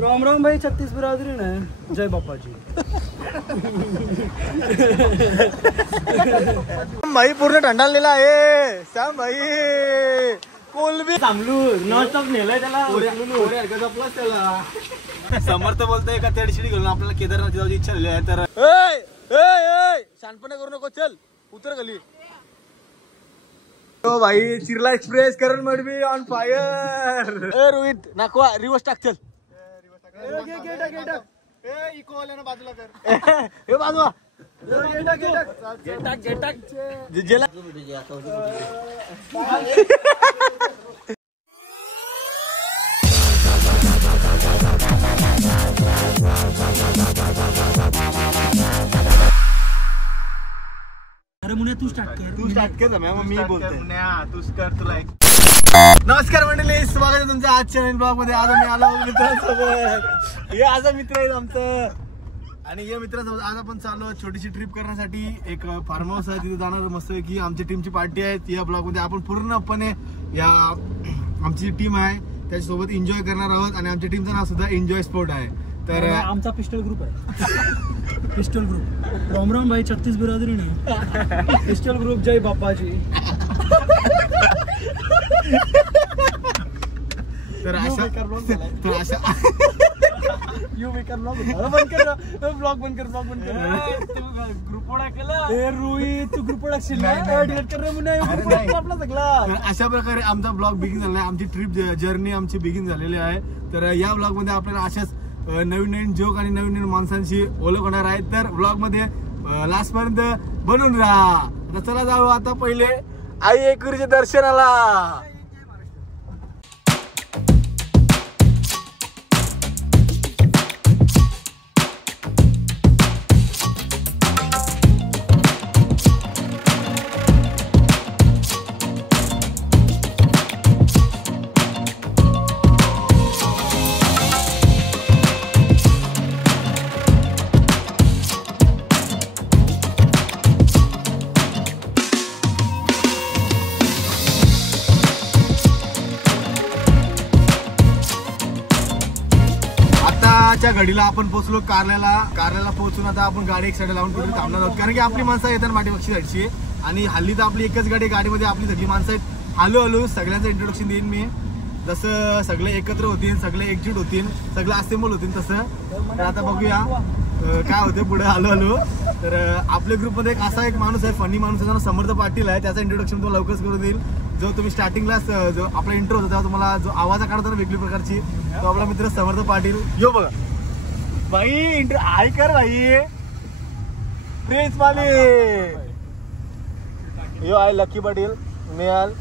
राम राम भाई, 36 बिरादरी ने जय बापा जी। भाई पूर्ण थंडाळलेला आहे सॅम भाई. कोलबी थांबलू नॉनस्टॉप नेलंय त्याला. समर्थ बोलतोय का त्या दिवशी घेऊन आपल्याला केदारनाथ जायची इच्छा झाली आहे. तर शानपणा करू नको, चल उतर खाली. हो भाई, चिरला express, Karan Madvi on fire. Rohit Nakwa reverse टाक, चल इको वाल्यानं बाजूला कर. हे बाजूला जेला. अरे मुन्या तू स्टार्ट कर. मी बोलतोय तूच कर. तुला नमस्कार मंडळी, स्वागत आहे तुमचं आजच्या नवीन ब्लॉग मध्ये. आज आम्ही आलो मित्रांसोबत. हे आज मित्र आहे आमचं आणि या मित्रांसोबत आज आपण चाललो छोटीशी ट्रिप करण्यासाठी. एक फार्म हाऊस आहे, तिथे जाणार मस्त की आमची टीमची पार्टी आहे. या ब्लॉग मध्ये आपण पूर्णपणे या आमची टीम आहे त्याच्यासोबत एन्जॉय करणार आहोत. आणि आमच्या टीमचं नाव सुद्धा एन्जॉय स्पोर्ट आहे. तर आमचा पिस्टल ग्रुप आहे. Pistol group. राम राम भाई, 36 बिरादरी ने पिस्टल ग्रुप जय बापा जी. तर अशा यू मेकर ब्लॉग बंद कर. ग्रुप केला रोहित, तू ग्रुप अशा प्रकारे आमचा ब्लॉग बिगिन झालेला आहे. आमची ट्रिप जर्नी आमची बिगिन झालेली आहे. तर या ब्लॉग मध्ये आपल्याला अशाच नवीन नवीन जोक आणि नवीन नवीन माणसांशी ओळख होणार आहे. तर ब्लॉग मध्ये लास्ट पर्यंत बनून राहा. आता चला जाऊ आता पहिले आई एकविरीच्या दर्शनाला. घडीला आपण पोहोचलो कारल्याला पोहोचून आता आपण गाडी एक साईड लावून कुठे थांबणार आहोत. कारण की आपली माणसं येतात माटीपक्षी साईडची आणि हल्ली तर आपली एकच गाडीमध्ये आपली सगळी माणसं आहेत. हळूहळू सगळ्यांचं इंट्रोडक्शन देईन मी. जसं सगळे एकत्र होतील, सगळे एकजूट होतील, सगळे असेंबल होतील तसं. तर आता बघूया काय होते पुढे हळूहळू. तर आपल्या ग्रुपमध्ये एक असा एक माणूस आहे, फनी माणूस आहे, समर्थ पाटील आहे. त्याचं इंट्रोडक्शन तुम्हाला लवकरच करून देईल. जो तुम्ही स्टार्टिंगला जो आपला इंट्रो होता तेव्हा तुम्हाला जो आवाज काढतो ना वेगळी प्रकारची, तो आपला मित्र समर्थ पाटील. यो बघा भाई, इंट्रो हाय कर भाई. प्रिन्स माली, यो आहे लकी पाटील, नेहाल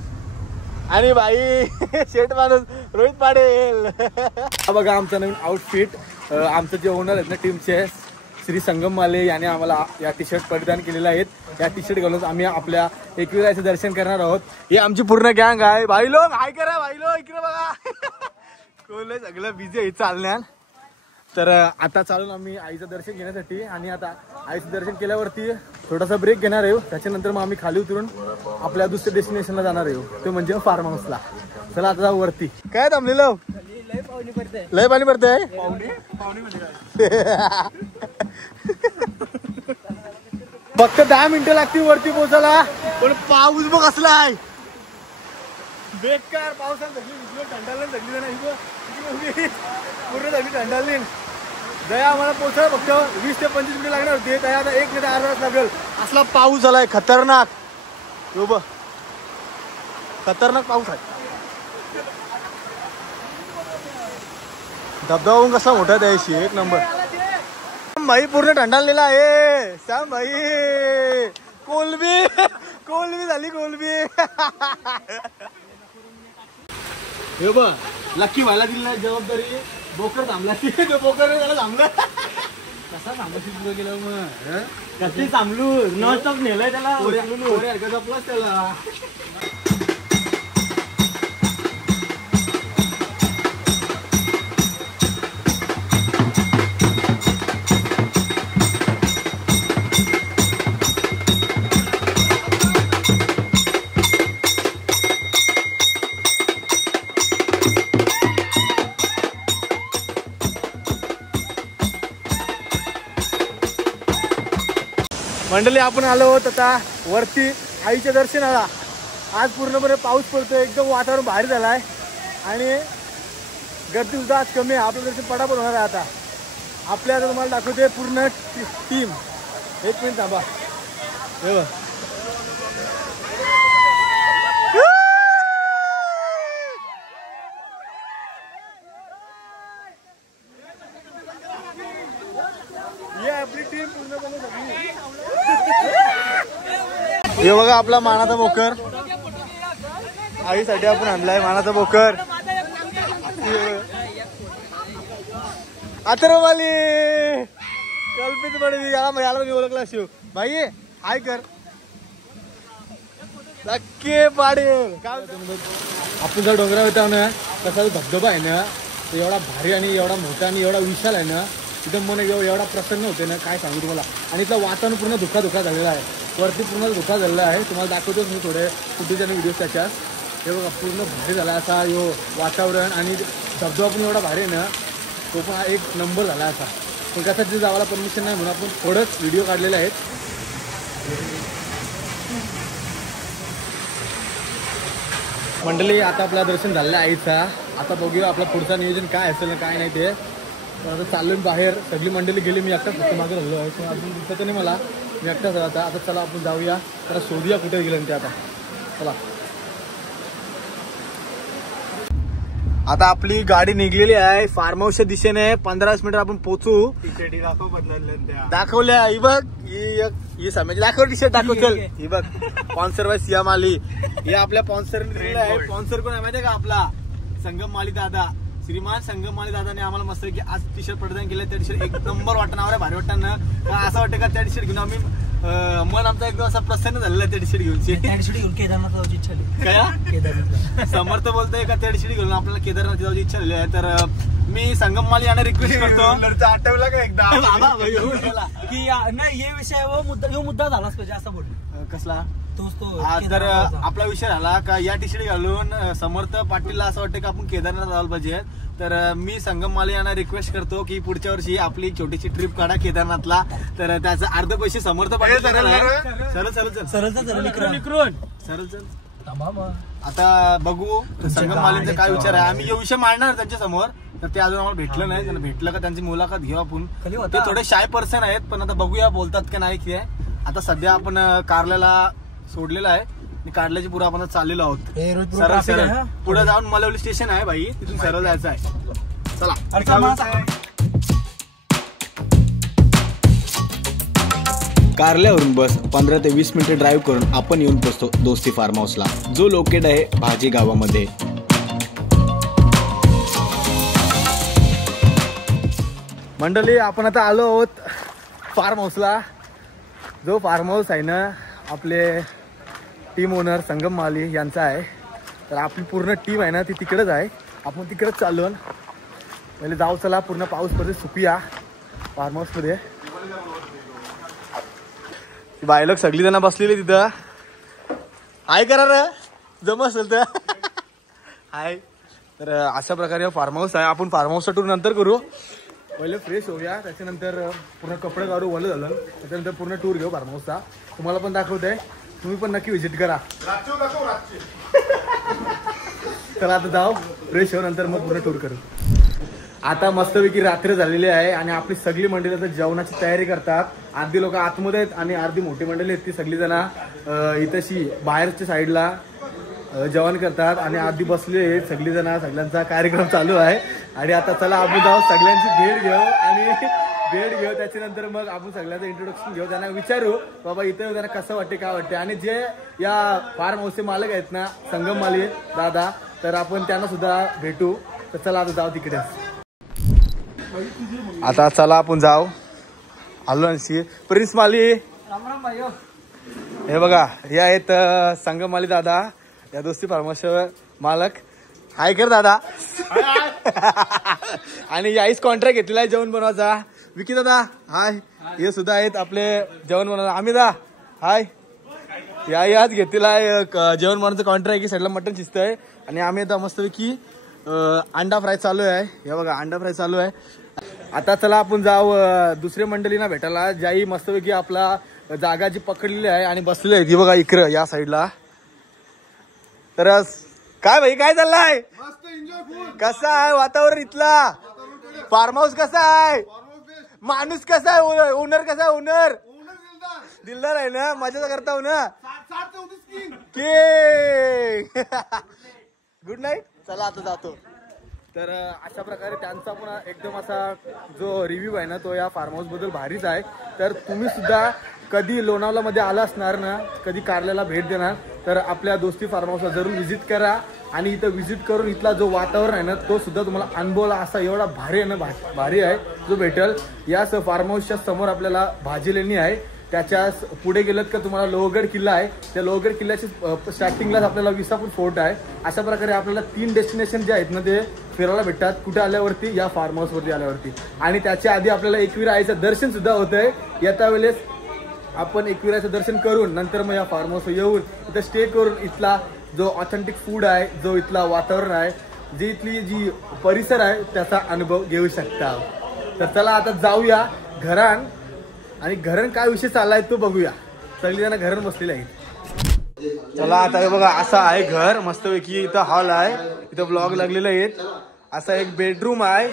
आणि भाई शेठ माणूस रोहित पाटील. बघा आमचं नवीन आउटफिट. आमचं जे ओनर आहेत ना टीमचे श्री संगम माले याने आम्हाला या टी शर्ट परिधान केलेले आहेत. या टी शर्ट घालून आम्ही आपल्या एकविराचं दर्शन करणार आहोत. हे आमची पूर्ण गँग आहे. भाई लोक हाय करा, भाई लोक इकडे बघा. कोण सगळं बिझी आहे चालण्यात. तर आता चालून आम्ही आईचं दर्शन घेण्यासाठी. आणि आता आईचं दर्शन केल्यावरती थोडासा ब्रेक घेणार आहे. त्याच्यानंतर मग आम्ही खाली उतरून आपल्या दुसऱ्या डेस्टिनेशनला जाणार आहे, ते म्हणजे फार्म हाऊसला. चला आता जाऊ वरती. काय थांबलेलं? लय पाणी पडतंय. फक्त 10 मिनिटं लागतील वरती पोहोचायला. पण पाऊस बघ असला आहे बेकार. पावसात सगळी थंडाळली नाही पूर्ण सगळी थंडाळली. दया आम्हाला पोहोचला फक्त 20 ते 25 मिनिटं लागणार होते. त्या आता 1 ते अर्धा तास लागेल. असला पाऊस झालाय खतरनाक. खतरनाक पाऊस आहे. धबधबा कसा मोठा द्यायची एक नंबर. भाई पूर्ण थंडाळलेला आहे सॅम भाई. कोलबी झाली कोलबी. हे बघ लक्की व्हायला दिली नाही जबाबदारी. बोकर थांबला. बोकर त्याला थांबलं. कसा थांबशील तुला गेलं मग? कधी थांबलू नॉनस्टॉप नेलंय त्याला. प्लस त्याला मंडळी आपण आलो आहोत आता वरती आईच्या दर्शनाला. आज पूर्णपणे पाऊस पडतोय, एकदम वातावरण भारी झालं आहे आणि गर्दी सुद्धा आज कमी आहे. आपलं दर्शन पटापट होणार आहे. आता आपल्या आता तुम्हाला दाखवते पूर्ण टीम. एक मिनिट थांबा. हे बघ आपली टीम पूर्णपणे झाली. हे बघा आपला मानाचा बोकर. आईसाठी आपण आणलाय मानाचा बोकर. अथर्ववाली कल्पित पडली याला मी ओळखला. शिव भाई हाय कर नक्की पाडेल. आपण जर डोंगरावर होता ना तसा धबधबा आहे ना तो एवढा भारी आणि एवढा मोठा आणि एवढा विशाल आहे ना. एकदम मन एवढा प्रसन्न होते ना काय सांगू तुम्हाला. आणि इथलं वातावरण पूर्ण धुका झालेलं आहे. वरती पूर्ण धुका झालेला आहे. तुम्हाला दाखवतोच मी थोडे फुटेज आणि व्हिडिओ त्याच्यात. हे बघा पूर्ण भारी झाला असा यो वातावरण आणि धबधबा पण एवढा भारी आहे ना तो पण एक नंबर झाला असा. पण कसं तिथे जावायला परमिशन नाही म्हणून आपण थोडंच व्हिडिओ काढलेले आहेत. मंडळी आता आपलं दर्शन झालेलं आहे आईचा. आता बघूया आपलं पुढचं नियोजन काय असेल ना काय नाही ते. आता चाललो बाहेर. सगळी मंडळी गेली, मी एकटाच फक्त मागे राहिलो आहे. पण अजून दिसत नाही मला, मी एकटाच आता. आता चला आपण जाऊया त्याला शोधूया कुठे गेलं ते. आता चला. आता आपली गाडी निघलेली आहे फार्म हाऊसच्या दिशेने. 15 मिनिट आपण पोहोचू. दाखवल्या ही बघ ही समाज दाखव टी शर्ट दाखव. चल ही बघ स्पॉन्सर बाय सियाम अली. हे आपल्या स्पॉन्सर आहे. स्पॉन्सर कोण आहे माहिती आहे का? आपला संगम माली दादा, श्रीमान संगम माली दादाने आम्हाला मस्त की आज टी शर्ट प्रदान केलं. त्या टी शर्ट एक नंबर वाटणार, भारी वाटणार. असं वाटतं का त्या टी शर्ट घेऊन आम्ही मन आमचा एकदम असा प्रसन्न झालेला त्या टी शर्ट घेऊन. केदारनाथ जाऊची इच्छा काय केदारनाथ समर्थ बोलतोय का त्या टी शर्ट घेऊन आपल्याला केदारनाथ जाऊची इच्छा झाली आहे. तर मी संगम माली यांना रिक्वेस्ट करतो. आठवला का एकदा की नाही हे विषय मुद्दा झालाच पाहिजे असं बोल. कसला तर आपला विषय झाला का या टी शर्ट घालून समर्थ पाटीलला असं वाटतं की आपण केदारनाथ जायला पाहिजे. तर मी संगम माली यांना रिक्वेस्ट करतो की पुढच्या वर्षी आपली छोटीशी ट्रिप काढा केदारनाथला. तर त्याचं अर्ध पैसे समर्थ पाटील सरळ चल. आता बघू संगम मालींचा काय विचार आहे. आम्ही हे विषय मांडणार त्यांच्या समोर. तर ते अजून आम्हाला भेटलं नाही. त्यांना भेटलं का त्यांची मुलाखत घेऊ आपण. ते थोडे शाय पर्सन आहेत पण आता बघूया बोलतात का नाही की. आता सध्या आपण कारल्याला सोडलेलं आहे आणि कारल्याची पुढे आपण चाललेलो आहोत. सरळ पुढे जाऊन मलवली स्टेशन आहे भाई, तिथून सरळ जायचं आहे. चला. कारल्यावरून बस 15 ते 20 मिनिटे ड्राईव्ह करून आपण येऊन पोहोचतो दोस्ती फार्म हाऊसला, जो लोकेट आहे भाजी गावामध्ये. मंडळी आपण आता आलो आहोत फार्म हाऊसला. जो फार्म हाऊस आहे ना आपले टीम ओनर संगम माली यांचा आहे. तर आपली पूर्ण टीम आहे ना ती तिकडेच आहे. आपण तिकडेच चाललो. पहिले जाऊ चला पूर्ण पाऊस मध्ये सुकूया फार्म हाऊस मध्ये. बायलोक सगळी जण बसलेली तिथं. हाय करा रे जम असेल तर हाय. तर अशा प्रकारे फार्म हाऊस आहे. आपण फार्म हाऊसचा टूर नंतर करू. पहिले फ्रेश होऊया, त्याच्यानंतर पूर्ण कपडे काढू वलं झालं, त्याच्यानंतर पूर्ण टूर घेऊ फार्म हाऊसचा. तुम्हाला पण दाखवते, तुम्ही पण नक्की व्हिजिट करा. चला आता जाऊ फ्रेश हो, नंतर मग पूर्ण टूर करू. आता मस्तपैकी रात्र झालेली आहे आणि आपली सगळी मंडळी आता जेवणाची तयारी करतात. अर्धी लोक आतमध्ये आहेत आणि अर्धी मोठी मंडळी आहेत ती सगळी जण इथशी बाहेरच्या साईडला जेवण करतात आणि आधी बसले आहेत सगळी जण. सगळ्यांचा कार्यक्रम चालू आहे आणि आता चला आपण जाऊ सगळ्यांची भेट घेऊ आणि भेट घेऊ. त्याच्यानंतर मग आपण सगळ्यांचं इंट्रोडक्शन घेऊ, त्यांना विचारू बाबा इथे त्यांना कसं वाटते काय वाटते. आणि जे या फार्म हाऊसचे मालक आहेत ना संगम माली दादा, तर आपण त्यांना सुद्धा भेटू. तर चला आता जाऊ तिकडे. आता चला आपण जाऊ. आलो आणशी प्रिन्स माली. हे बघा हे आहेत संगम माली दादा, या दोस्ती फार्म हाऊसचे मालक. हाय कर दादा. आणि याहीच कॉन्ट्रॅक्ट घेतलेला आहे जेवण बनवायचा. विकी दादा हाय. हे सुद्धा आहेत आपले जेवण बनवायला. आम्ही दा हाय. याच घेतलेला आहे जेवण बनवायचं कॉन्ट्रॅक्ट की सगळं मटण शिजतंय. आणि आम्ही आता मस्तपैकी अंडा फ्राय चालू आहे. हे बघा अंडा फ्राय चालू आहे. आता चला आपण जाऊ दुसऱ्या मंडळींना भेटायला, ज्याही मस्तपैकी आपला जागा जी पकडलेली आहे आणि बसलेली आहे ती बघा इकडं या साईडला. तर काय भाई काय चाललंय? कसा आहे वातावरण इथला? फार्म हाऊस कसा आहे? माणूस कसा आहे? ओनर कसा आहे? ओनर दिलदार आहे ना? मजा करता हो ना? Good night. चला आता जातो. तर अशा प्रकारे त्यांचा पण एकदम असा जो रिव्ह्यू आहे ना तो या फार्म हाऊस बद्दल भारीच आहे. तर तुम्ही सुद्धा कधी लोणावळ्यामध्ये आला असणार ना, कधी कारल्याला भेट देणार तर आपल्या दोस्ती फार्म हाऊसला जरूर व्हिजिट करा आणि इथं व्हिजिट करून इथला जो वातावरण आहे ना तो सुद्धा तुम्हाला अनुभवला असा एवढा भारी आहे ना, भारी आहे जो भेटेल. याच फार्म हाऊसच्या समोर आपल्याला भाजी लेणी आहे. त्याच्या पुढे गेलं का तुम्हाला लोहगड किल्ला आहे. त्या लोहगड किल्ल्याच्या स्टार्टिंगलाच आपल्याला विसापूर फोर्ट आहे. अशा प्रकारे आपल्याला 3 डेस्टिनेशन जे आहेत ना ते फिरायला भेटतात. कुठे आल्यावरती? या फार्म हाऊसवरती आल्यावरती. आणि त्याच्या आधी आपल्याला एकविराईचं दर्शन सुद्धा होतंय. येत्या वेळेस आपण एकविराईचं दर्शन करून नंतर मग या फार्म हाऊसवर येऊन इथं स्टे करून इथला जो ऑथेंटिक फूड आहे, जो इथला वातावरण आहे, जी इथली जी परिसर आहे त्याचा अनुभव घेऊ शकता. तर चला आता जाऊया घरान आणि घरण काय विषय चाललाय तो बघूया. सगळी जण घरण बसलेली आहेत. चला आता हे बघा असं आहे घर मस्तपैकी. इथं हॉल आहे, इथं ब्लॉग लागलेले आहेत. असा एक बेडरूम आहे.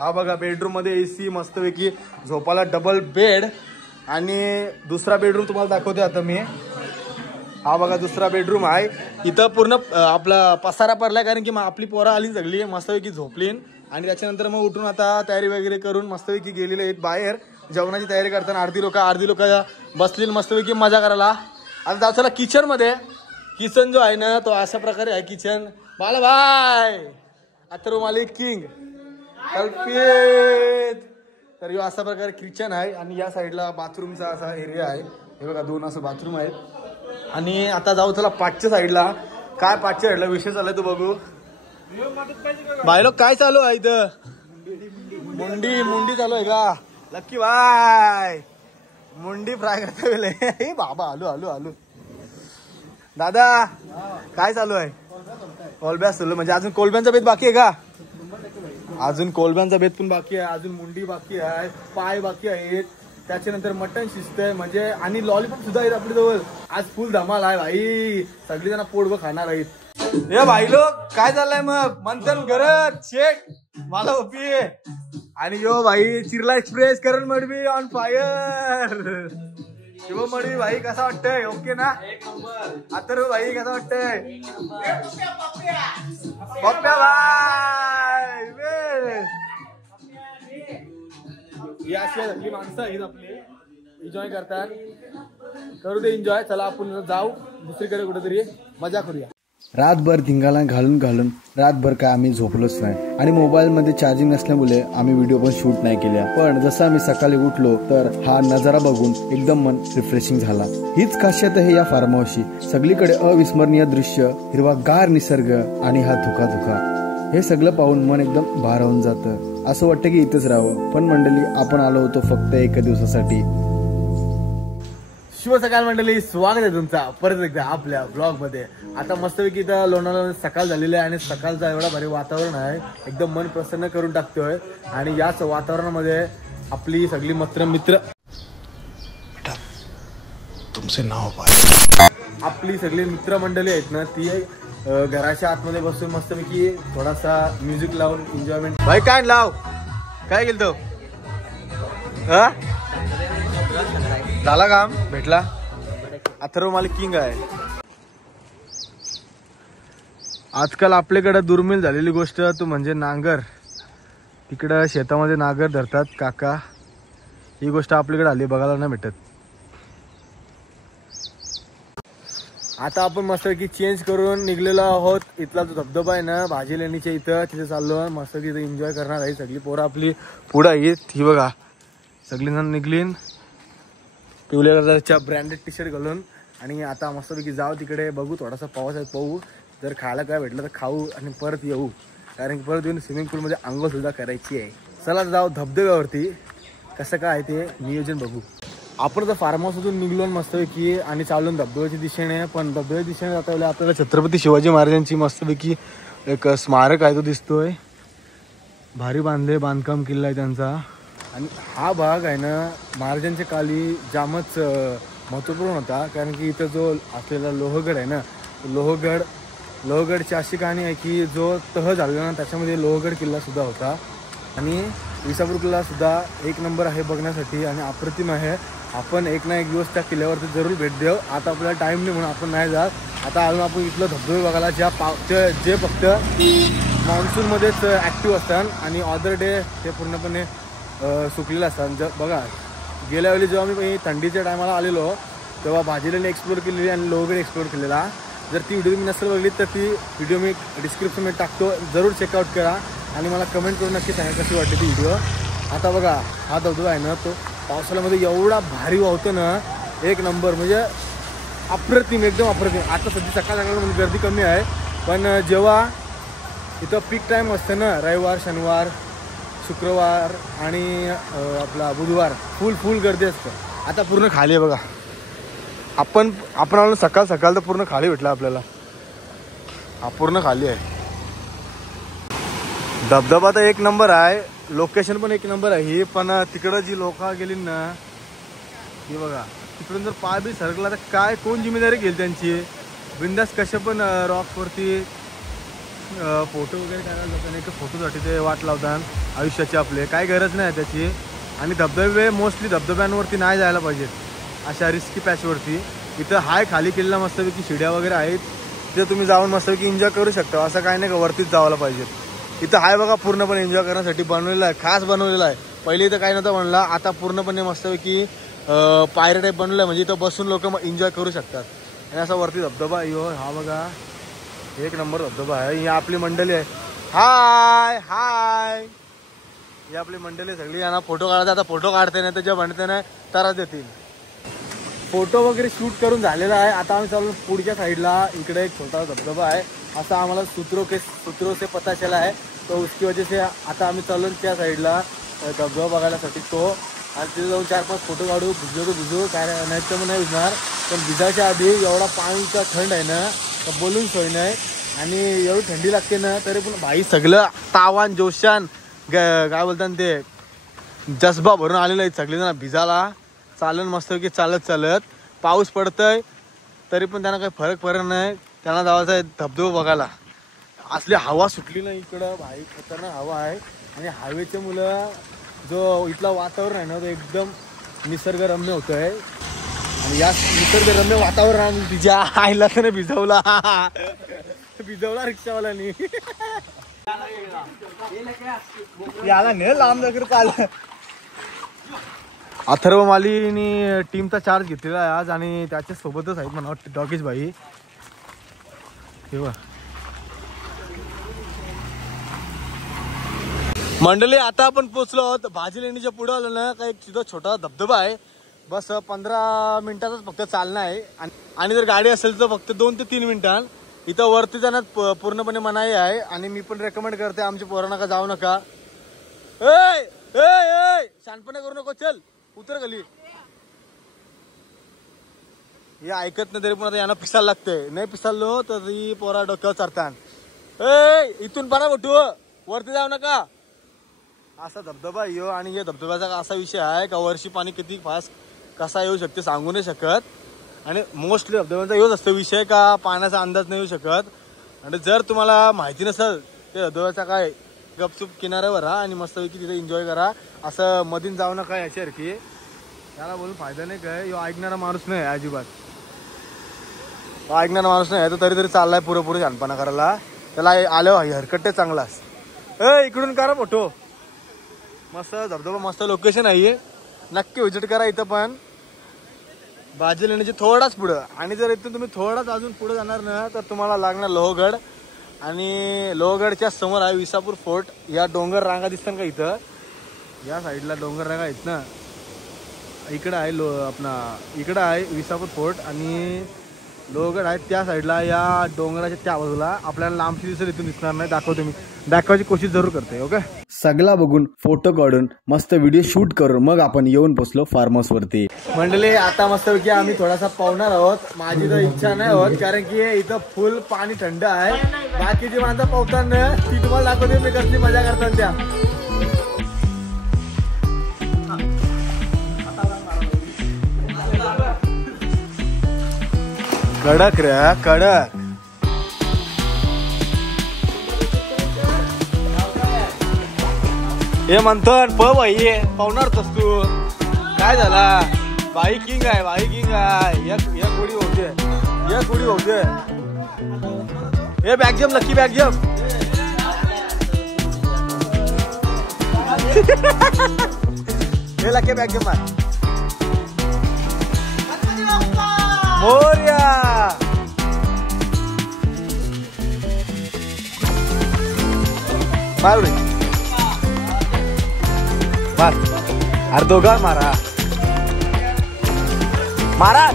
हा बघा बेडरूम मध्ये AC मस्तपैकी झोपाला डबल बेड. आणि दुसरा बेडरूम तुम्हाला दाखवते आता मी. हा बघा दुसरा बेडरूम आहे. इथं पूर्ण आपला पसारा पडलाय कारण की आपली पोरं आली सगळी मस्तपैकी झोपली आणि त्याच्यानंतर मग उठून आता तयारी वगैरे करून मस्तपैकी गेलेले आहेत बाहेर जेवणाची तयारी करताना. अर्धी लोक बसली मस्तपैकी मजा करायला. आता जाऊ चला किचन मध्ये. किचन जो आहे ना तो अशा प्रकारे आहे किचन. बाला बाय अथर्व मालिक किंग कल्पित. तर यो अशा प्रकारे किचन आहे आणि या साईडला बाथरूमचा असा एरिया आहे. हे बघा 2 असं बाथरूम आहेत. आणि आता जाऊ चला पाठच्या साईडला. काय पाठच्या साईडला विषय चाललाय तो बघू. बायलो काय चालू आहे इथं? मुंडी चालू आहे का? लक्की बाय मुंडी फ्राय करता वेळे. बाबा आलो दादा काय चालू आहे? कोलब्या चालू म्हणजे अजून कोलब्यांचा बेत बाकी आहे का? अजून कोलब्यांचा बेत पण बाकी आहे. अजून मुंडी बाकी आहे, पाय बाकी आहेत. त्याच्यानंतर मटण शिजतंय म्हणजे आणि लॉलीपॉप सुद्धा आहेत आपल्या जवळ. आज फुल धमाल आहे भाई. सगळी जण पोटभर खाणार आहेत. हे भाई लोक काय चाललंय मग? मंथन करत शेट मला ओपी आणि यो भाई चिरला express Karan Madvi on fire. Shiv Madvi भाई कसा वाटतंय? ओके ना? अथर्व भाई कसा वाटतंय? पप्प्या भाई ही माणसं आहेत आपली एन्जॉय करतात. करू दे एन्जॉय. चला आपण जाऊ दुसरीकडे कुठेतरी मजा करूया. रातभर धिंगाला घालून रातभर काय आम्ही झोपलोच नाही आणि मोबाईलमध्ये चार्जिंग नसल्यामुळे आम्ही व्हिडिओ पण शूट नाही केल्या. पण जसं आम्ही सकाळी उठलो तर हा नजारा बघून एकदम मन रिफ्रेशिंग झाला. हीच खासियत आहे या फार्म हाऊसची. सगळीकडे अविस्मरणीय दृश्य, हिरवागार निसर्ग आणि हा धुका. हे सगळं पाहून मन एकदम भारावून जातं. असं वाटतं की इथंच राहावं. पण मंडळी आपण आलो होतो फक्त 1 दिवसासाठी. शुभ सकाळ मंडळी, स्वागत आहे तुमचा परत एकदा आपल्या ब्लॉग मध्ये. आता मस्तपैकी इथं लोणावळा सकाळ झालेली आहे आणि सकाळचा एवढा भारी वातावरण आहे, एकदम मन प्रसन्न करून टाकतोय. आणि याच वातावरणामध्ये आपली सगळी मित्र तुमचे नाव पाहिजे. आपली सगळी मित्रमंडळी आहेत ना ती घराच्या आतमध्ये बसून मस्तपैकी थोडासा म्युझिक लावून एन्जॉयमेंट. भाई काय लाव काय गेलतो? झाला काम भेटला. अथर्व मालिक किंग आहे. आजकाल आपल्याकडे दुर्मिळ झालेली गोष्ट तो म्हणजे नांगर. तिकडं शेतामध्ये नांगर धरतात काका. ही गोष्ट आपल्याकडे आली बघायला नाही भेटत. आता आपण मस्तपैकी चेंज करून निघलेलो आहोत. इथला जो धबधबा आहे ना भाजी लेणीच्या इथं तिथे चाललो मस्तपैकी इथं एन्जॉय करणार आहे. सगळी पोरं आपली पुढं आहेत. ही बघा सगळी जण निघलीन पिवळ्या कलरच्या ब्रँडेड टी-शर्ट घालून. आणि आता मस्तपैकी जाऊ तिकडे बघू थोडासा पाऊस आहे पाहू. जर खायला काय भेटलं तर खाऊ आणि परत येऊ. कारण की परत येऊन स्विमिंग पूलमध्ये आंघोळ सुद्धा करायची आहे. चला जाऊ धबधब्यावरती. कसं काय ते नियोजन बघू. आपण तर फार्म हाऊसमधून निघलो मस्तपैकी आणि चाललो धबधब्याच्या दिशेने. पण धबधब्याच्या दिशेने जाता वेळेला आपल्याला छत्रपती शिवाजी महाराजांची मस्तपैकी एक स्मारक आहे तो दिसतोय. भारी बांधकाम किल्ला आहे त्यांचा. आणि हा भाग आहे ना महाराजांच्या काली जामच महत्त्वपूर्ण होता, कारण की इथं जो असलेला लोहगड आहे ना, लोहगडची अशी कहाणी आहे की जो तह झालेला ना त्याच्यामध्ये लोहगड किल्लासुद्धा होता. आणि विसापूर किल्लासुद्धा एक नंबर आहे बघण्यासाठी आणि अप्रतिम आहे. आपण एक ना एक दिवस त्या किल्ल्यावरती जरूर भेट देऊ. आता आपल्याला टाईम नाही म्हणून आपण नाही जात. आता अजून आपण इथलं धबधबे बघायला जे फक्त मान्सूनमध्येच ॲक्टिव्ह असतात आणि अदर डे ते पूर्णपणे सुकलेले असतात. बघा गेल्या वेळी जेव्हा मी थंडीच्या टायमाला आलेलो तेव्हा भाजीलेने एक्सप्लोर केलेली आणि लोहगड एक्सप्लोर केलेला. जर ती व्हिडिओ मी नसेल बघली तर ती व्हिडिओ मी डिस्क्रिप्शनमध्ये टाकतो, जरूर चेकआउट करा आणि मला कमेंट करून नक्की सांगा कशी वाटते ती व्हिडिओ. आता बघा हा धबधबा आहे ना, तो पावसाळ्यामध्ये एवढा भारी वाहतो ना, एक नंबर म्हणजे अप्रतिम, एकदम अप्रतिम. आता सध्या सकाळ म्हणजे गर्दी कमी आहे, पण जेव्हा इथं पीक टाईम असतं ना, रविवार, शनिवार, शुक्रवार आणि आपला बुधवार फुल गर्दी असतं. आता पूर्ण खाली आहे बघा. आपण सकाळ तर पूर्ण खाली भेटला आपल्याला. हा पूर्ण खाली आहे. धबधबा तर एक नंबर आहे, लोकेशन पण एक नंबर आहे ही. पण तिकडं जी लोक गेली ना, ही बघा तिकडून जर पाय बी सरकला तर काय कोण जिम्मेदारी घेईल त्यांची. बिंदास कसे पण रॉकवरती फोटो वगैरे करायला जातात, नाही फोटोसाठी ते वाट लावतात आयुष्याची आपले, काय गरज नाही त्याची. आणि धबधबे मोस्टली धबधब्यांवरती नाही जायला पाहिजेत, अशा रिस्की पॅचवरती. इथं हाय खाली किल्ला मस्तपैकी शिड्या वगैरे आहेत, तिथं तुम्ही जाऊन मस्तपैकी एन्जॉय करू शकता. असं काय नाही का वरतीच जायला पाहिजे. इथं हाय बघा पूर्णपणे एन्जॉय करण्यासाठी बनवलेलं आहे, खास बनवलेलं आहे. पहिले इथं काय नव्हतं म्हणला, आता पूर्णपणे मस्तपैकी पायऱ्या टाईप बनवलं आहे, म्हणजे इथं बसून लोक एन्जॉय करू शकतात. आणि असा वरती धबधबा यो, हा बघा एक नंबर धबधबा आहे. ही आपली मंडळी आहे, हाय ही आपली मंडळी सगळी. यांना फोटो काढायचा, आता फोटो काढते नाही तर जे म्हणते नाही त्रास देतील. फोटो वगैरे शूट करून झालेला आहे. आता आम्ही चालू पुढच्या साईडला, इकडे एक छोटा धबधबा आहे, असा आम्हाला सूत्रों से पता चला है, तो उसकी वजह से आता आम्ही चालू त्या साईडला धबधबा बघायसाठी तो. आणि तिथे जाऊन 4-5 फोटो काढू, भिजू काय नाही तर मग नाही भिजणार. पण भिजायच्या आधी एवढा पाणीचा थंड आहे ना, तर बोलून सोय नाही. आणि एवढी थंडी लागते ना, तरी पण भाई सगळं तावान जोशान काय बोलतात ते जज्बा भरून आलेला आहे सगळेजण भिजायला. चालन मस्त की चालत पाऊस पडतंय तरी पण त्यांना काही फरक पडत नाही. त्यांना जायचं आहे धबधबा बघायला. असली हवा सुटली ना इकडं भाई, खतरनाक हवा आहे. आणि हवेच्या मुलं जो इथला वातावरण आहे ना, तो एकदम निसर्गरम्य होत आहे. आणि या निसर्गरम्य वातावरणाने तिच्या आईला त्याने भिजवला रिक्षावाल्यानी. याला ने लांब नगर काल. अथर्व मालीनी टीमचा चार्ज घेतलेला आहे आज, आणि त्याच्या सोबतच आहेत म्हणा डॉगेश भाई. मंडळी आता आपण पोहोचलो आहोत भाजी लेणीच्या पुढे. आलो ना काही तिथं छोटा धबधबा आहे, बस 15 मिनिटातच फक्त चालणं आहे. आणि जर गाडी असेल तर फक्त 2 ते 3 मिनिटां. इथं वरती जाण्यात पूर्णपणे मनाई आहे. आणि मी पण रेकमेंड करते आमच्या पोरांना का जाऊ नका. शानपणे करू नको, चल उतर खाली. हे ऐकत नाही तरी पण आता यांना पिसायला लागतंय. नाही पिसालो तर ही पोरा डोक्यावर चढतात. इथून पाना भेटू, वरती जाऊ नका. असा धबधबा येऊ. आणि या धबधब्याचा असा विषय आहे का वर्षी पाणी किती फास्ट कसा येऊ शकते सांगू नाही शकत. आणि मोस्टली धबधब्यांचा येऊच असतो विषय का पाण्याचा अंदाज नाही येऊ शकत. आणि जर तुम्हाला माहिती नसेल ते धबधब्याचा काय, गपचूप किनाऱ्यावर राहा आणि मस्तपैकी तिथे एन्जॉय करा. असं मधून जाऊ नका याच्यासारखी. त्याला बोलून फायदा नाही काय, यो ऐकणारा माणूस नाही अजिबात. ऐकणारा माणूस नाही तर तरी चाललाय पुरेपूर शहाणपणा करायला. त्याला आलं हरकट्टे चांगलाच. इकडून करा फोटो. मस्त धबधबा, मस्त लोकेशन आहे, नक्की व्हिजिट करा. इथं पण भाजी लेण्याची थोडाच पुढं. आणि जर इथून तुम्ही थोडाच अजून पुढे जाणार ना तर तुम्हाला लागणार लोहगड. आणि लोहगडच्या समोर आहे विसापूर फोर्ट. या डोंगर रांगा दिसतात का इथं, या साईडला डोंगर रांगा आहेत ना, इकडं आहे इकडं आहे विसापूर फोर्ट आणि लोहगड आहे त्या साईडला. या डोंगराच्या त्या बाजूला आपल्याला लांबची दिसेल, इथून दिसणार नाही. दाखवतो मी, दाखवायची कोशिश जरूर करते. ओके, सगळा बघून फोटो काढून मस्त व्हिडिओ शूट करून मग आपण येऊन पोचलो फार्म हाऊस वरती. मंडळी आता मस्तपैकी आम्ही थोडासा पावणार आहोत. माझी तर इच्छा नाही होत कारण की इथं फुल पाणी थंड आहे. बाकीची माणसं पावताना ती तुम्हाला दाखवते मी कसली मजा करतात त्या. कडक रे कडक. हे म्हणतो भाई पाहुणार तस तू काय झाला. भाई किंग आहे भाई किंग आहे. एक गोडी होते एक गोडी होते. हे बॅग जम लकी बॅग जम. हे लकी बॅग जम मार. मोर्या मार मार. अरे दोघांवर मारा मारा.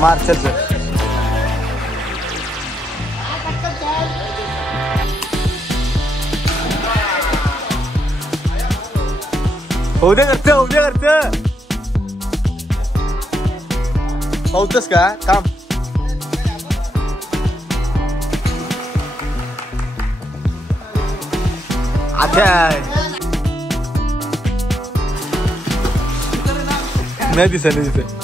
मार चल चल. होऊ दे करत पाहतोस का काम. नाही दिसत नाही दिसत.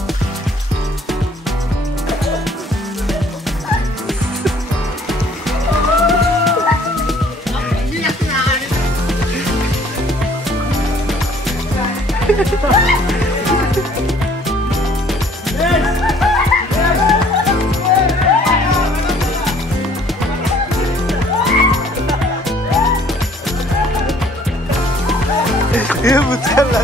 हे उचलला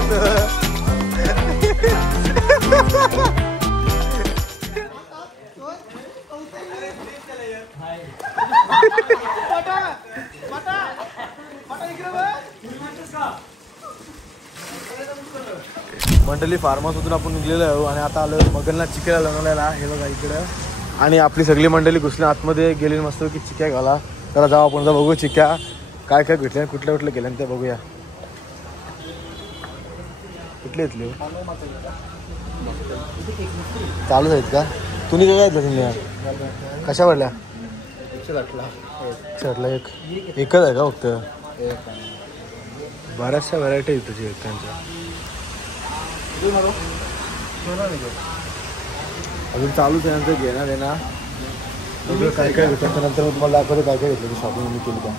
मंडली फार्म हाऊस मधून आपण निघलेलो आहे आणि आता आलो मगनला चिक्याला लग्नाला. हे बघा इकडं आणि आपली सगळी मंडळी घुसली आतमध्ये गेली. मस्त की चिक्या घाला. त्याला जाऊ आपण बघू चिक्या काय काय भेटले कुठल्या कुठले गेल्या ते बघूया. कुठले येतले चालूच आहेत का. तुम्ही काय घेतलं तुम्ही कशा वाटल्या. शर्टला एकच आहे का फक्त. बऱ्याचशा व्हरायटी आहेत तुझी त्यांच्या. अजून चालूच आहे नंतर घेणार आहे ना. काय काय घेतलं नंतर मग तुम्हाला दाखवतो काय काय घेतलं शॉपिंग मी केली का.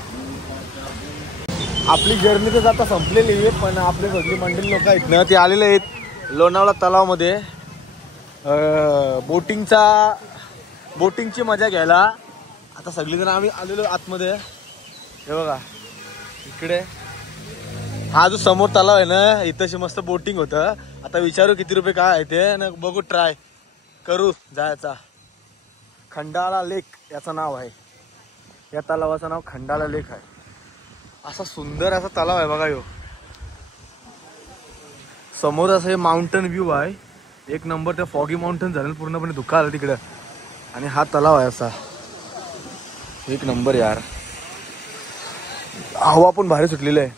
आपली जर्नी तर आता संपलेली आहे पण आपली सगळी मंडळी लोक आहेत ना ते आलेले आहेत लोणावळा तलावमध्ये बोटिंगची मजा घ्यायला. आता सगळीजण आम्ही आलेलो आतमध्ये. हे बघा इकडे हा जो समोर तलाव आहे ना इथंशी मस्त बोटिंग होतं. आता विचारू किती रुपये काय आहे ते ना बघू ट्राय करू जायचा. खंडाळा लेक याचं नाव आहे. या तलावाचं नाव खंडाळा लेक आहे. असा सुंदर असा तलाव आहे बघा. यो समोर असं हे माउंटन व्ह्यू आहे एक नंबर. त्या फॉगी माउंटन झालं पूर्णपणे धुका आलं तिकडं आणि हा तलाव आहे असा एक नंबर यार. हवा पण भारी सुटलेली आहे.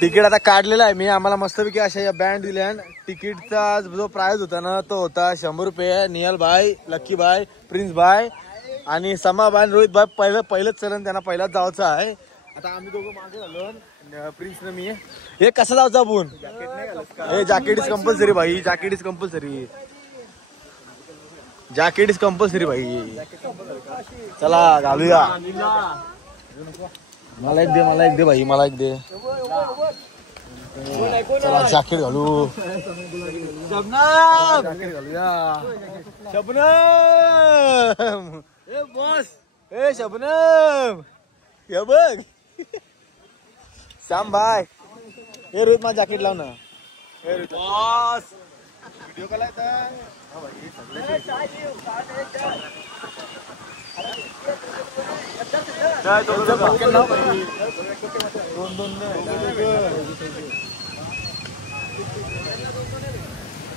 तिकीट आता काढलेलं आहे मी. आम्हाला मस्तपैकी अशा या बँड दिल्या. तिकीटचा जो प्राइस होता ना तो होता 100 रुपये. निहाल भाई, लक्की भाई, प्रिन्स भाई आणि समा भाई, रोहित भाई पहिलंच चलन त्यांना पहिलाच जायचं आहे. आता आम्ही दोघं मागे झालो प्रिन्स न मी. हे कसं जायचं आपण. हे जॅकेट इज कंपल्सरी भाई. Jacket is compulsory. Jacket is compulsory भाई. चला घालूया. मला एक दे भाई. मला एक दे. चला जॅकेट घालू. जॅकेट घालूया. शबनम ए बॉस. ए शबनम हे बघ. श्याम भाई हे रोहित माझं जॅकेट लाव ना. बॉस व्हिडिओ काढायचा.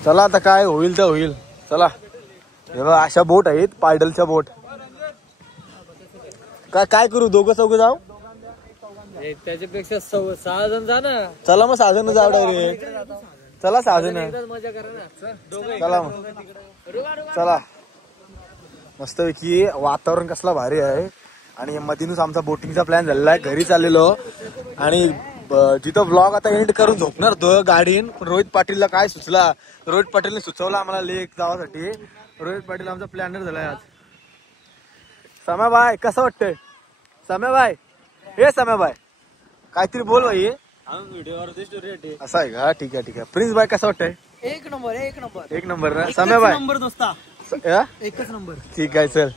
चला आता काय होईल तर होईल. चला अशा बोट आहेत पायडलच्या बोट. काय करू दोघं चौघं जाऊ. त्याच्यापेक्षा 6 जण जा ना. चला मग 6 जण जाऊ डायरेक्ट. चला 6 जण मजा करा ना. चला मग चला. मस्तपैकी वातावरण कसला भारी आहे आणि मधूनच आमचा बोटिंगचा प्लॅन झालेला आहे. घरी चाललेलो आणि जिथं व्लॉग आता एंड करून झोपणार तो गाडीन. पण रोहित पाटीलला काय सुचला, रोहित पाटीलने सुचवलं आम्हाला लेक जावासाठी. रोहित पाटील आमचा प्लॅनर झालाय आज. सम्याबाई कसं वाटतंय? सम्याबाई हे सम्याबाई काहीतरी बोल भाई. असं आहे का? ठीक आहे ठीक आहे. प्रिन्स बाय कसं वाटतंय? एक नंबर एक नंबर एक नंबर ना सम्याबाई? नंबर दोस्ता या? एकच नंबर. ठीक आहे चल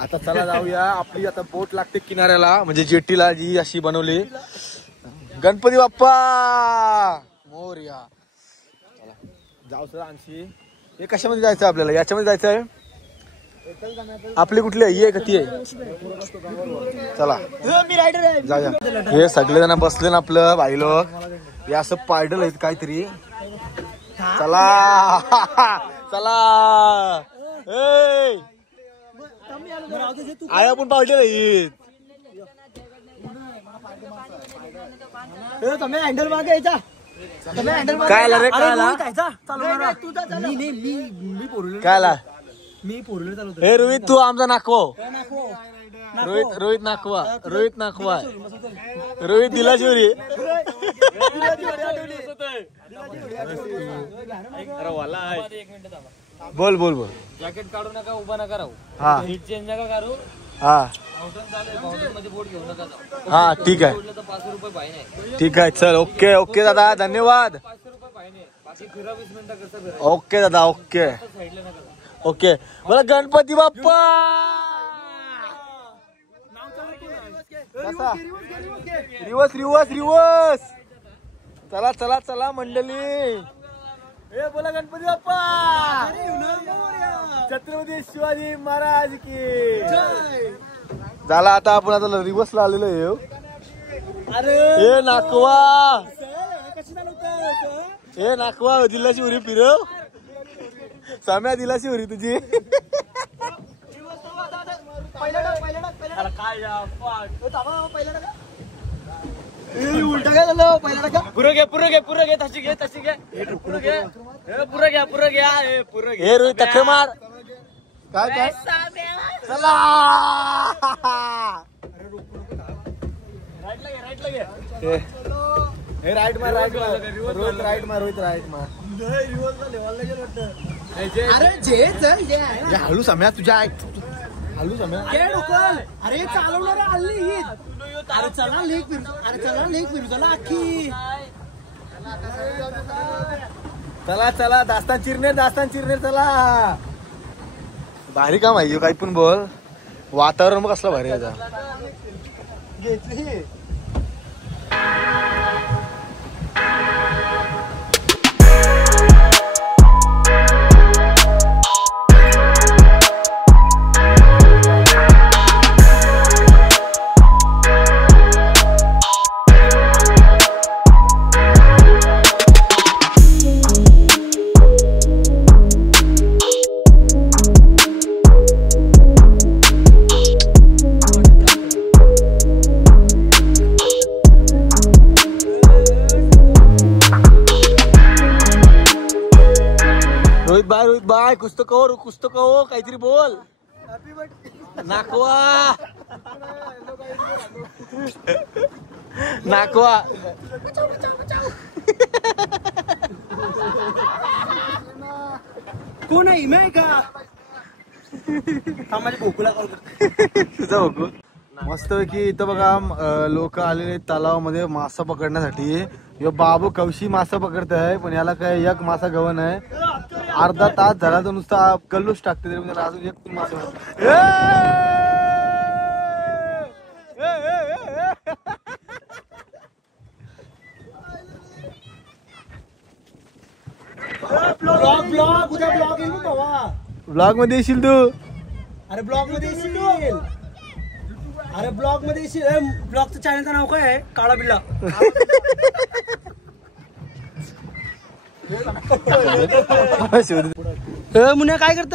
आता चला जाऊया. आपली आता बोट लागते किनाऱ्याला म्हणजे जेटीला जी अशी बनवली. गणपती बाप्पा मोरया. चला जाऊ सर आणशी. हे कशामध्ये जायचं आपल्याला? याच्यामध्ये जायचं आहे. आपली कुठली आहे? ही का ती आहे? चला मी रायडर आहे. जाऊया. हे सगळे जण बसले ना आपलं भाई लोक. हे असं पायडल आहेत काहीतरी. चला चला आया पण पावले नाहीत. तुम्ही हँडल मागे यायचा. काय आला रे? काय आला? काय आला? मी फोर चालवतो. हे रोहित तू आमचा नाकवा. रोहित नाकवा. रोहित नाकवा. रोहित दिला शिवरी. बोल बोल बोल. जॅकेट काढू नका, उभा नका राहू. हा हीट चेंज नका करू. हा मध्ये बोट घेऊन नका जाऊ. हा ठीक आहे तर 500 रुपये फाईन आहे. ठीक आहे चल. ओके ओके दादा धन्यवाद. 500 रुपये फाईन आहे. बाकी फिरा 20 मिनिटं कसं फिरा. ओके दादा ओके साईडला नका जाऊ. ओके. मला Ganpati Bappa. Reverse reverse reverse. चला चला चला मंडळी. हे बोला गणपती बाप्पा. छत्रपती शिवाजी महाराज की झाला. आता आपण आता रिवर्सला आलेलो आहे. हे नाकवा. हे नाकवा दिलाशी उरी फिरव. साम्या दिलाशी उरी तुझी. उलटा काय झालं? पहिला टाका. पुरं घे, पुरं घे, पुरं घे. तशी घे, तशी घे. पुरं घे. हे पुरं घ्या, पुरं घ्या. हे पुरं घे. हे रोहित टक्कर मार. काय काय चला. राईटला घे, राईटला घे. हे राईट मार राईट मार. रोहित राईट मार. रोहित राईट मार. अरे जे चल जे आहे ना. हळू सम्या तुझ्या हळू सम्या. अरे चालवणार आली. अरे चला लेक फिरू. अरे चला लेक फिरू. चला अख्खी. चला चला दास्तान चिरनेर चला. भारी काम आहे काही पण बोल. वातावरण मग कसलं भारी आहे. घेतली. रोहित बाय कुछ तो कहो काहीतरी बोल. नाकवा नाकवा. कोण आहे? मी का? माझ्या भोकूला कॉल करतो. तुझा भोकू. मस्तपैकी इथं बघा लोक आलेले तलावामध्ये मासा पकडण्यासाठी. यो बाबू कवशी मासा पकडत आहे पण याला काय एक मासा गवन आहे. अर्धा तास झाला तर नुसता कल्लूच टाकते तरी अजून एक मासा. ब्लॉग उद्या ब्लॉग येईल बाबा. ब्लॉग मध्ये येशील तू. अरे ब्लॉग मध्ये येशील. अरे ब्लॉग मध्ये येशील. ब्लॉगचं चॅनलचं नाव काय आहे? काळा बिल्ला. मुन्या काय करत?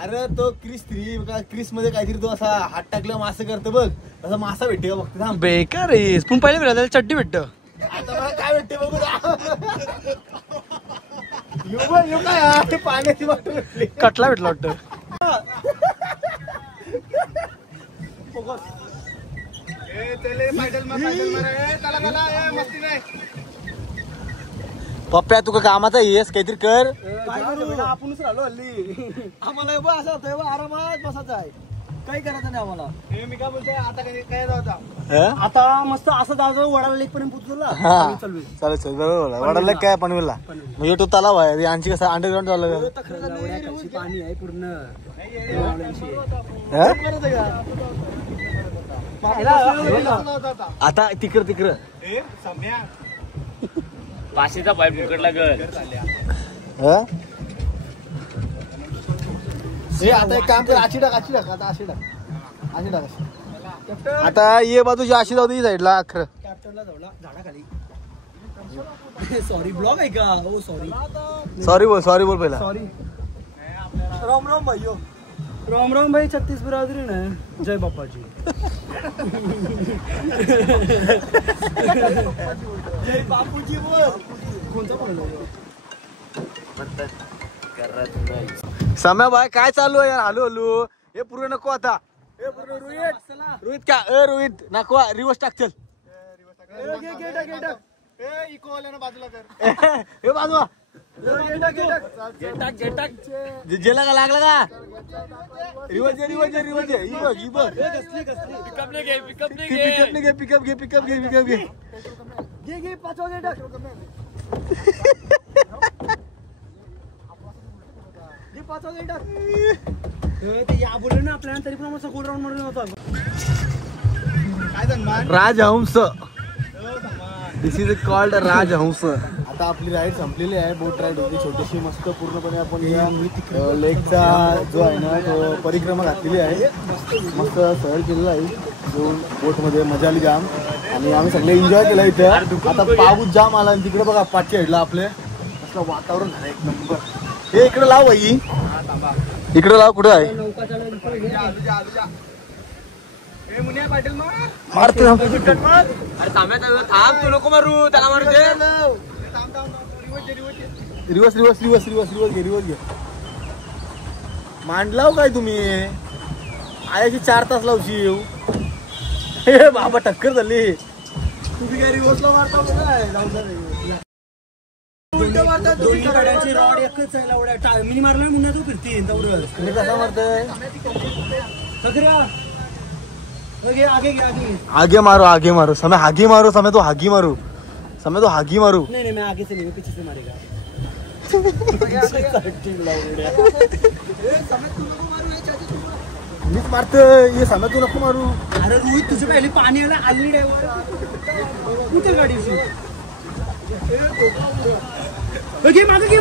अरे तो क्रिस मध्ये काहीतरी तो असा हात टाकला मासा करतो बघ. असा मासा भेटते का बघते. बेकार आहे. पण पहिले भेटला त्याला चड्डी भेटत. आता मला काय भेटते बघू. काय पाण्याची बाटली भेटली. कटला भेटला वाटतं. पप्प्या तुका कामाचा येस काहीतरी कर. आपणच राहिलो हल्ली. आम्हाला असं होतं आरामात बसायचं आहे, काही करायचं नाही आम्हाला. मी काय बोलतोय आता काय जायचं आता मस्त असं जायचं वडाला लेक पर्यंत पोहोचला. चालेल चालेल बरोबर. वडाला काय पनवेलला मग युट्यूब तलाव आहे यांची कसं अंडरग्राऊंड झालं पाणी आहे पूर्ण. आता तिकडं पाशीचा पाईप उकडला गल. आता एक काम कर, अशी टाक आता अशी टाक. आता ये बाजूची अशी जाऊ दे साईडला अखर. कॅप्टनला झाडाखाली. सॉरी ब्लॉग आहे का? हो सॉरी सॉरी बोल पहिला. सॉरी. राम राम भाई. राम भाई 36 बिरादरी ने जय बापा जी. जय बापूजी बोल. कोणता सम्या भाई काय चालू आहे यार? हलू हे पूर्ण नको आता. हे पूर्ण रोहित का रोहित नको रिवर्स टाक चल. हे बाजू जेला का लागला का? रिवर्स पिकअप घे. पाचवा घे टाक. पाचवा घे टाक. ते या बोलले ना आपल्याला तरी पण मस्त गोल राऊंड मारला होता. राजहंस. दिस इज कॉल्ड राजहंस. आता आपली राईड संपलेली आहे. बोट राईड होती छोटीशी मस्त. पूर्णपणे आपण या लेकचा जो आहे ना तो परिक्रमा घातलेली आहे. मस्त सहल केलेला आहे दोन बोटमध्ये. मजा आली जाम आणि आम्ही सगळे एन्जॉय केलं इथे. आता पाऊस जाम आला आणि तिकडे बघा पाचच्या हेडला आपले मस्त वातावरण झालं एक नंबर. हे इकडे लाव बाई, इकडे लाव. कुठे आहे मारतो? अरे थांब तू नको मारू त्याला मारू दे. रिवर्स घे. मांडलाव काय तुम्ही? आयाची 4 तास लावशी येऊ. हे बाबा टक्कर झाली. तुम्ही काय रिवर्सला मारता दोन्ही गाड्यांची रॉड एकच आहे. लावड्या मिनी मारला मुन्ना तू फिरती दौडवर. कसा मारतोय? आगे मारो समय हागी मारो. समय तो हागी मारू. नहीं मैं आगे से नहीं, मैं पीछे से मारेगा. मीच मारतोय. ये समय तू नको मारू. अरे रोहित तुझे पहिले पाणी आलं आली ड्रायव्हर कुठे गाडी मागे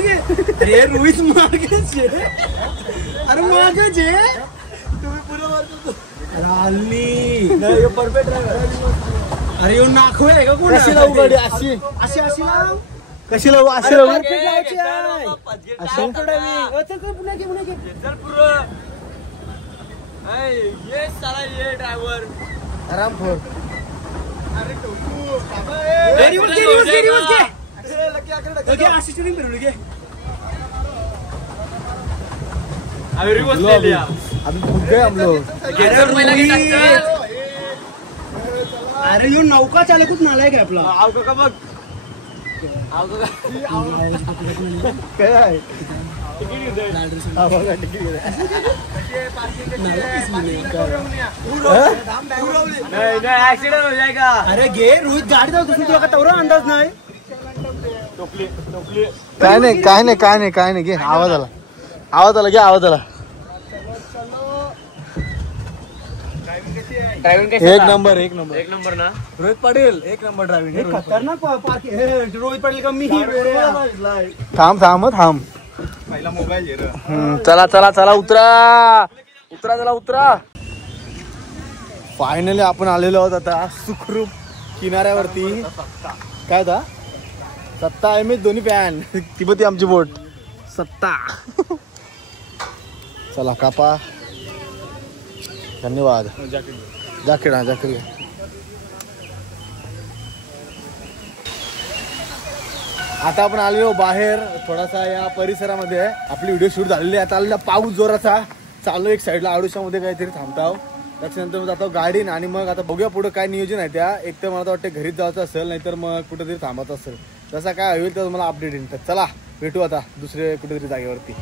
घे. अरे रोहित मागे तुम्ही पुढे मारतो. Perfect driver. अरे येऊन नाखोय का कोण? कशी लावू गाडी? अशी लाव. कशी लावू? अशी लावू. ये ड्रायव्हर आराम फोर. अभी भूख गए हम लोग. अरे यो नौका चालकच नालायक आहे आपला. बघ काय आहे? ऍक्सिडेंट हो जाएगा. अरे घे रोहित गाडी जाऊ तुला का तेवढा अंदाज नाही. काय नाही घे. आवाज आला घे. ड्रायव्हिंग एक नंबर ना. रोहित पाटील एक नंबर ड्रायव्हिंग. खतरनाक पार्किंग. रोहित पाटील का मी थांब पहिला मोबाईल. चला उतरा. फायनली आपण आलेलो आहोत आता सुखरूप किनाऱ्यावरती. काय था सत्ता आहे. मी दोन्ही पॅन तिबती आमची बोट सत्ता. चला कापा. धन्यवाद. जॅकेट आता आपण आलेलो बाहेर थोडासा या परिसरामध्ये. आपली व्हिडिओ शूट झालेली आहे. आता आलेला पाऊस जोराचा चालू. एक साईडला आडुशामध्ये काहीतरी थांबताव त्याच्यानंतर मग आता गाडीन आणि मग आता बघूया पुढे काय नियोजन आहे त्या. एक तर मला तर वाटतं घरीच जायचं असेल, नाहीतर मग कुठेतरी थांबायचं असेल. जसा काय होईल तर तुम्हाला अपडेट येईल. तर चला भेटू आता दुसरे कुठेतरी जागेवरती.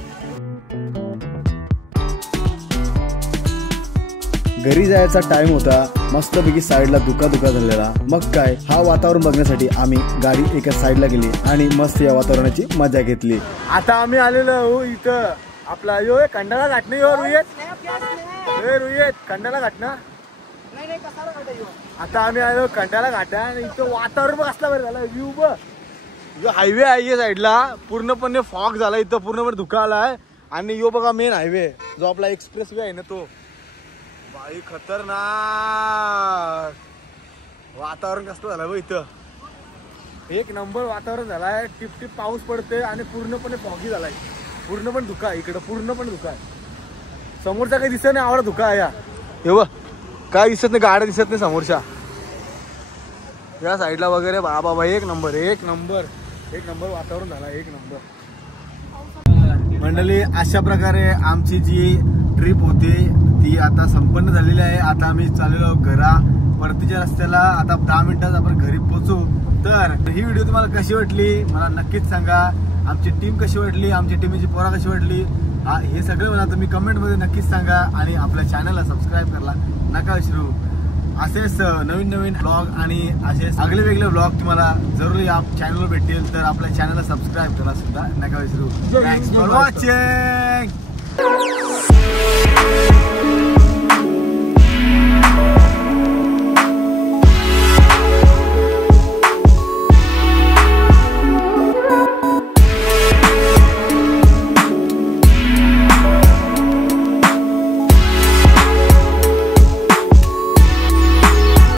घरी जायचा टाइम होता. मस्तपैकी साईडला दुका झालेला. मग काय हा वातावरण बघण्यासाठी आम्ही गाडी एका साईडला गेली आणि मस्त या वातावरणाची मजा घेतली. आता आम्ही आलेलो हो इथं आपला यो खंडाला घाटणं यो रुयेत खंडाला घाटणं. आता आम्ही आलो खंडाला घाटा आणि इथं वातावरण कसला बरं झालं. व्ह्यू बघ, जो हायवे आहे या साईडला पूर्णपणे फॉग झाला. इथं पूर्णपणे धुका आलाय. आणि यो बघा मेन हायवे जो आपला एक्सप्रेस वे आहे ना तो. भाई खतरनाक वातावरण कसलं झालं बघ इथं. एक नंबर वातावरण झालाय. टिप टिप पाऊस पडते आणि पूर्णपणे फॉगी झालाय. पूर्णपणे धुका आहे इकडं, पूर्णपणे धुका आहे. समोरचा काही दिसत नाही, आवडा धुका आहे या. हे बघ काय दिसत नाही, गाड्या दिसत नाही समोरच्या. या साईडला वगैरे बाबा एक नंबर वातावरण झाला. एक नंबर. मंडळी अशा प्रकारे आमची जी ट्रिप होती ती आता संपन्न झालेली आहे. आता आम्ही चाललेलो घरा परतीच्या रस्त्याला. आता 10 मिनिटात आपण घरी पोहोचू. तर ही व्हिडिओ तुम्हाला कशी वाटली मला नक्कीच सांगा. आमची टीम कशी वाटली, आमची टीमची पोरा कशी वाटली हे सगळं मला तुम्ही कमेंटमध्ये नक्कीच सांगा. आणि आपल्या चॅनलला सबस्क्राईब करायला नका विसरू. असेच नवीन ब्लॉग आणि असेच आगळे वेगळे ब्लॉग तुम्हाला जरूर या चॅनलवर भेटतील. तर आपल्या चॅनलला सबस्क्राईब करायला सुद्धा नका विसरू. Thanks for watching.